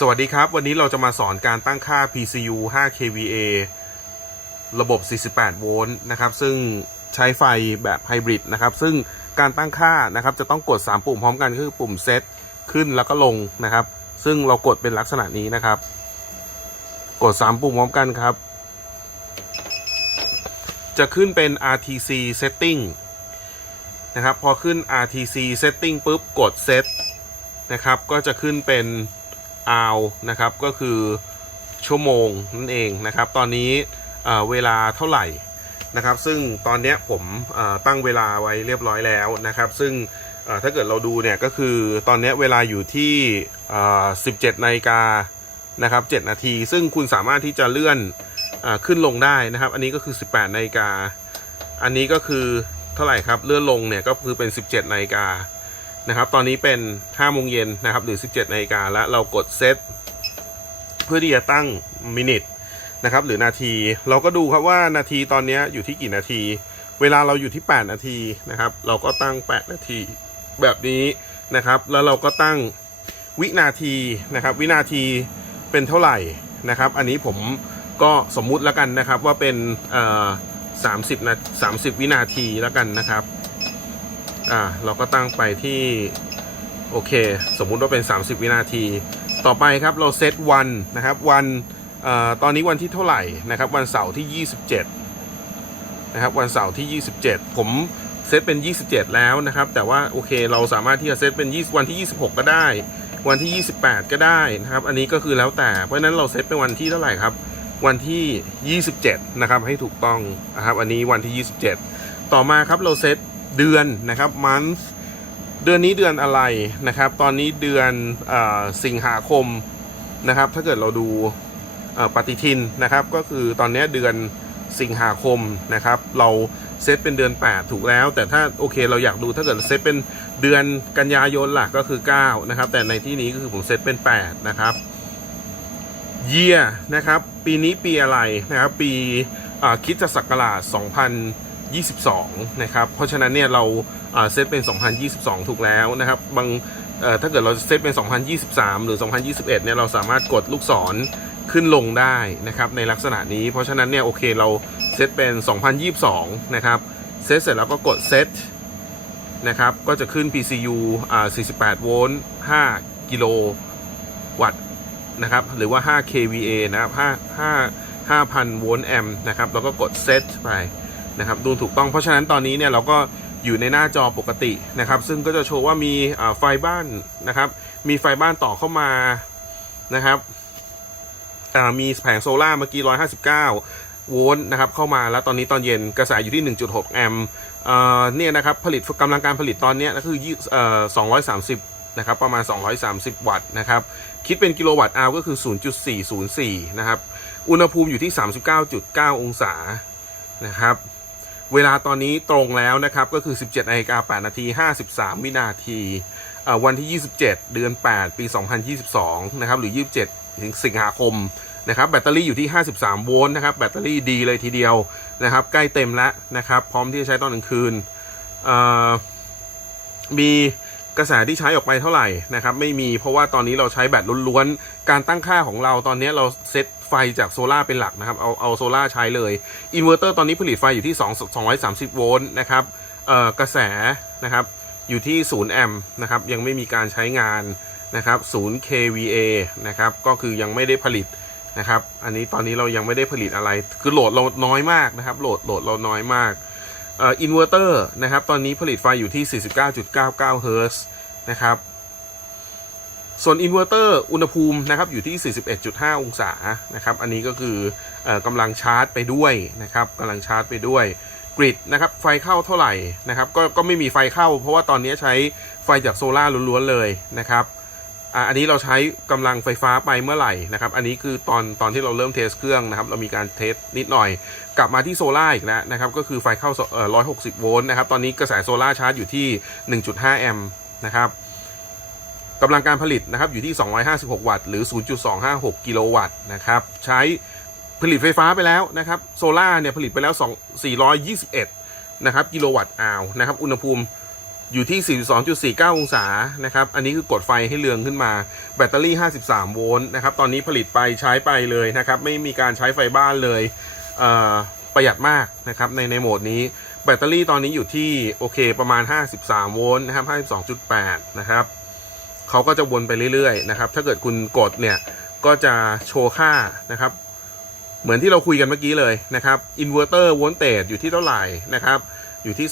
สวัสดีครับ วันนี้เราจะมาสอนการตั้งค่า PCU 5 kVA ระบบ 48 โวลต์นะครับ ซึ่งใช้ไฟแบบไฮบริดนะครับ ซึ่งการตั้งค่านะครับ จะต้องกด 3 ปุ่มพร้อมกันคือปุ่มเซตขึ้นแล้วก็ลงนะครับ ซึ่งเรากดเป็นลักษณะนี้นะครับ กด 3 ปุ่มพร้อมกันครับ จะขึ้นเป็น RTC setting นะครับ พอขึ้น RTC setting ปุ๊บกด set นะครับ ก็จะขึ้นเป็น hour นะครับก็คือชั่วโมงนั่นเองนะครับ ตอนนี้เเวลาเท่าไหร่นะครับ ซึ่งตอนนี้ผมตั้งเวลาไว้เรียบร้อยแล้วนะครับ ซึ่งถ้าเกิดเราดูเนี่ยก็คือตอนนี้เวลาอยู่ที่ 17นาฬิกานะครับ7นาที ซึ่งคุณสามารถที่จะเลื่อนอขึ้นลงได้นะครับ อันนี้ก็คือ 18นาฬิกา อันนี้ก็คือเท่าไหร่ครับ เลื่อนลงเนี่ยก็คือเป็น 17นาฬิกา นะครับ ตอนนี้เป็น5โมงเย็นนะครับ หรือ 17นาฬิกาแล้วเรากดเซตเพื่อที่จะตั้งมินิทนะครับ หรือนาที เราก็ดูครับว่านาทีตอนนี้อยู่ที่กี่นาที เวลาเราอยู่ที่ 8 นาทีนะครับ เราก็ตั้ง 8 นาทีแบบนี้นะครับ แล้วเราก็ตั้งวินาทีนะครับ วินาทีเป็นเท่าไหร่นะครับ อันนี้ผมก็สมมุติแล้วกันนะครับว่าเป็นเอ่อ30นา30วินาทีแล้วกันนะครับ อ่าเราก็ตั้งไปที่โอเค สมมุติว่าเป็น 30 วินาที ต่อไปครับเราเซตวันนะครับวันเอ่อตอนนี้วันที่เท่าไหร่นะครับ วันเสาร์ที่ 27นะครับวันเสาร์ที่ 27 ผมเซตเป็น 27 แล้วนะครับ แต่ว่าโอเคเราสามารถที่จะเซตเป็น20วันที่ 26 ก็ได้ วันที่ 28 ก็ได้นะครับ อันนี้ก็คือแล้วแต่เพราะฉะนั้นเราเซตเป็นวันที่เท่าไหร่ครับ วันที่ 27 นะครับให้ถูกต้องนะครับ อันนี้วันที่ 27 ต่อมาครับเราเซต เดือนนะครับ month เดือนนี้เดือนอะไรนะครับ ตอนนี้เดือนอสิงหาคมนะครับ ถ้าเกิดเราดูปฏิทินนะครับ ก็คือตอนนี้เดือนสิงหาคมนะครับ เราเซตเป็นเดือน 8 ถูกแล้ว แต่ถ้าโอเคเราอยากดูถ้าเกิดเซตเป็นเดือนกันยายนล่ะก็คือ 9 นะครับ แต่ในที่นี้ก็คือผมเซตเป็น 8 นะครับ year นะครับ ปีนี้ปีอะไรนะครับ ปีคิดจะศักราช 2022 นะครับ เพราะฉะนั้นเนี่ยเราเซตเป็น 2022 ถูกแล้วนะครับ บางถ้าเกิดเราเซตเป็น 2023 หรือ 2021 เนี่ยเราสามารถกดลูกศรขึ้นลงได้นะครับในลักษณะนี้ เพราะฉะนั้นเนี่ยโอเคเราเซตเป็น 2022 นะครับเซตเสร็จแล้วก็กดเซตนะครับ ก็จะขึ้น PCU อ่า48 โวลต์ 5 กิโลวัตต์นะครับ หรือว่า 5 kVA นะครับ 5 5 5,000 โวลต์แอมป์นะครับ แล้วก็กดเซตไป นะครับดูถูกต้องเพราะฉะนั้นตอนนี้เนี่ยเราก็อยู่ในหน้าจอปกตินะครับ ซึ่งก็จะโชว์ว่ามีไฟบ้านนะครับ มีไฟบ้านต่อเข้ามานะครับมีแผงโซล่าร์เมื่อกี้ 159 โวลต์นะครับเข้ามาแล้วตอนนี้ตอนเย็นกระแสอยู่ที่ 1.6 แอมป์เนี่ยนะครับผลิตกำลังการผลิตตอนนี้ก็คือยี่เอ่อ230 นะครับ ประมาณ 230 วัตต์นะครับ คิดเป็นกิโลวัตต์อาวก็คือ 0.404 นะครับ อุณหภูมิอยู่ที่ 39.9 องศานะครับ เวลาตอนนี้ตรงแล้วนะครับก็คือ 17นาฬิกา8นาที53 วินาทีอ่อวันที่ 27 เดือน 8 ปี 2022 นะครับ หรือ 27 ถึงสิงหาคมนะครับแบตเตอรี่อยู่ที่ 53 โวลต์นะครับ แบตเตอรี่ดีเลยทีเดียวนะครับ ใกล้เต็มแล้วนะครับ พร้อมที่จะใช้ตอนกลางคืนอ่อมี กระแสที่ใช้ออกไปเท่าไหร่นะครับไม่มีเพราะว่าตอนนี้เราใช้แบตล้วนๆ การตั้งค่าของเราตอนนี้เราเซตไฟจากโซลาเป็นหลักนะครับเอาเอาโซลาใช้เลยอินเวอร์เตอร์ตอนนี้ผลิตไฟอยู่ที่ 2 230 โวลต์นะครับกระแสนะครับอยู่ที่ 0 แอมป์นะครับยังไม่มีการใช้งานนะครับ0 kVA นะครับก็คือยังไม่ได้ผลิตนะครับอันนี้ตอนนี้เรายังไม่ได้ผลิตอะไร คือโหลดเราน้อยมากนะครับโหลดโหลดเราน้อยมาก อินเวอร์เตอร์นะครับ ตอนนี้ผลิตไฟอยู่ที่ 49.99เฮิร์ตซ์นะครับ ส่วนอินเวอร์เตอร์อุณหภูมินะครับอยู่ที่ 41.5 องศานะครับ อันนี้ก็คืออกำลังชาร์จไปด้วยนะครับกำลังชาร์จไปด้วยกริดนะครับไฟเข้าเท่าไหร่นะครับก็ก็ไม่มีไฟเข้า เพราะว่าตอนนี้ใช้ไฟจากโซลาร์ล้วนๆเลยนะครับ อันนี้เราใช้กำลังไฟฟ้าไปเมื่อไหร่นะครับ อันนี้คือตอนตอนที่เราเริ่มเทสเครื่องนะครับ เรามีการเทสนิดหน่อย กลับมาที่โซล่าอีกแล้วนะครับ ก็คือไฟเข้าเอ่อ160 โวลต์นะครับ ตอนนี้กระแสโซล่าชาร์จอยู่ที่ 1.5 แอมป์นะครับกำลังการผลิตนะครับอยู่ที่ 256 วัตต์ หรือ 0.256 กิโลวัตต์นะครับ ใช้ผลิตไฟฟ้าไปแล้วนะครับ โซล่าเนี่ยผลิตไปแล้ว 2 421 นะครับ กิโลวัตต์อาวนะครับ อุณหภูมิ อยู่ที่ 42.49 องศานะครับ อันนี้คือกดไฟให้เรืองขึ้นมา แบตเตอรี่ 53 โวลต์นะครับ ตอนนี้ผลิตไปใช้ไปเลยนะครับ ไม่มีการใช้ไฟบ้านเลยเประหยัดมากนะครับในในโหมดนี้ แบตเตอรี่ตอนนี้อยู่ที่โอเคประมาณ 53 โวลต์นะครับ 52.8 นะครับเขาก็จะวนไปเรื่อยๆนะครับ ถ้าเกิดคุณกดเนี่ยก็จะโชว์ค่านะครับ เหมือนที่เราคุยกันเมื่อกี้เลยนะครับ อินเวอร์เตอร์โวลเตจอยู่ที่เท่าไหร่นะครับ อยู่ที่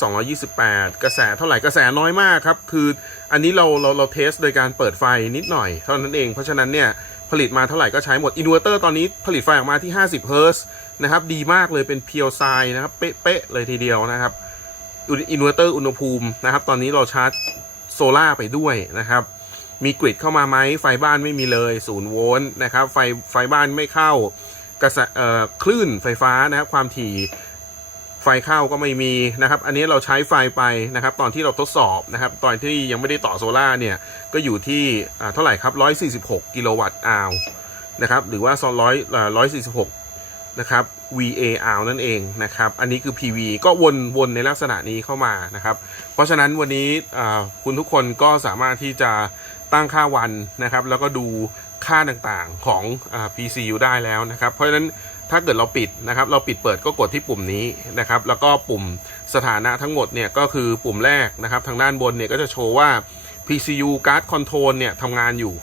228 กระแสเท่าไหร่กระแสน้อยมากครับ คืออันนี้เราเราเราเทสโดยการเปิดไฟนิดหน่อย เท่านั้นเอง เพราะฉะนั้นเนี่ยผลิตมาเท่าไหร่ก็ใช้หมดอินเวอร์เตอร์ตอนนี้ผลิตไฟออกมาที่ 50 เฮิร์ตซ์นะครับ ดีมากเลยเป็นเพียวไซนะครับ เป๊ะๆเลยทีเดียวนะครับอินเวอร์เตอร์อุณหภูมินะครับ ตอนนี้เราชาร์จโซล่าไปด้วยนะครับ มีกริดเข้ามาไหมไฟบ้านไม่มีเลยศูนย์โวลต์นะครับ ไฟไฟบ้านไม่เข้ากระแสเอ่อคลื่นไฟฟ้านะครับ ความถี่ ไฟเข้าก็ไม่มีนะครับ อันนี้เราใช้ไฟไปนะครับ ตอนที่เราทดสอบนะครับ ตอนที่ยังไม่ได้ต่อโซล่าเนี่ย ก็อยู่ที่อ่าเท่าไหร่ครับ 146 กิโลวัตต์อาวนะครับ หรือว่า100 146 นะครับ VAR นั่นเองนะครับ อันนี้คือ PV ก็วนวนในลักษณะนี้เข้ามานะครับ เพราะฉะนั้นวันนี้อ่าคุณทุกคนก็สามารถที่จะตั้งค่าวันนะครับ แล้วก็ดูค่าต่างๆของอา PCU ได้แล้วนะครับ เพราะฉะนั้น ถ้าเกิดเราปิดนะครับ เราปิดเปิดก็กดที่ปุ่มนี้นะครับ แล้วก็ปุ่มสถานะทั้งหมดเนี่ยก็คือปุ่มแรกนะครับ ทางด้านบนเนี่ยก็จะโชว์ว่า PCU Card Control เนี่ยทำงานอยู่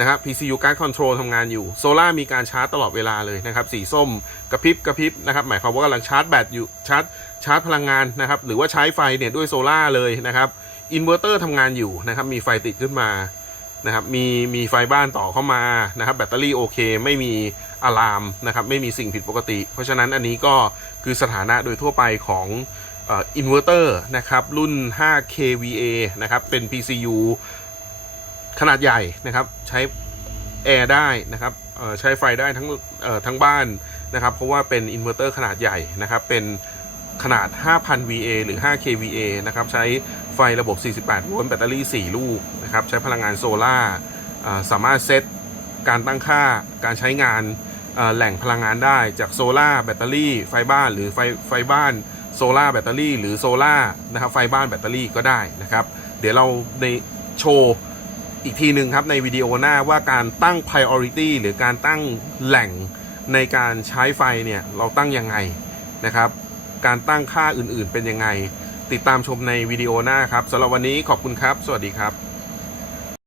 นะครับ PCU Card Control ทำงานอยู่โซล่ามีการชาร์จตลอดเวลาเลยนะครับ สีส้มกระพริบกระพริบนะครับ หมายความว่ากำลังชาร์จแบตอยู่ชาร์จชาร์จพลังงานนะครับ หรือว่าใช้ไฟเนี่ยด้วยโซล่าเลยนะครับ อินเวอร์เตอร์ทำงานอยู่นะครับ มีไฟติดขึ้นมา นะครับมีมีไฟบ้านต่อเข้ามานะครับแบตเตอรี่โอเคไม่มีอะลามนะครับไม่มีสิ่งผิดปกติ เพราะฉะนั้นอันนี้ก็คือสถานะโดยทั่วไปของอินเวอร์เตอร์นะครับรุ่น 5 kVA นะครับเป็น PCU ขนาดใหญ่นะครับใช้แอร์ได้นะครับใช้ไฟได้ทั้งทั้งบ้านนะครับเพราะว่าเป็นอินเวอร์เตอร์ขนาดใหญ่นะครับเป็น ขนาด 5,000 VA หรือ 5 kVA นะครับใช้ไฟระบบ 48 โวลต์แบตเตอรี่ 4 ลูกนะครับใช้พลังงานโซล่าอ่าสามารถเซตการตั้งค่าการใช้งานแหล่งพลังงานได้จากโซล่าแบตเตอรี่ไฟบ้านหรือไฟไฟบ้านโซล่าแบตเตอรี่หรือโซล่านะครับไฟบ้านแบตเตอรี่ก็ได้นะครับ เดี๋ยวเราในโชว์อีกทีหนึ่งครับในวิดีโอหน้าว่าการตั้ง priority หรือการตั้งแหล่งในการใช้ไฟเนี่ยเราตั้งยังไงนะครับ การตั้งค่าอื่นๆเป็นยังไง ติดตามชมในวิดีโอหน้าครับสำหรับวันนี้ขอบคุณครับ สวัสดีครับ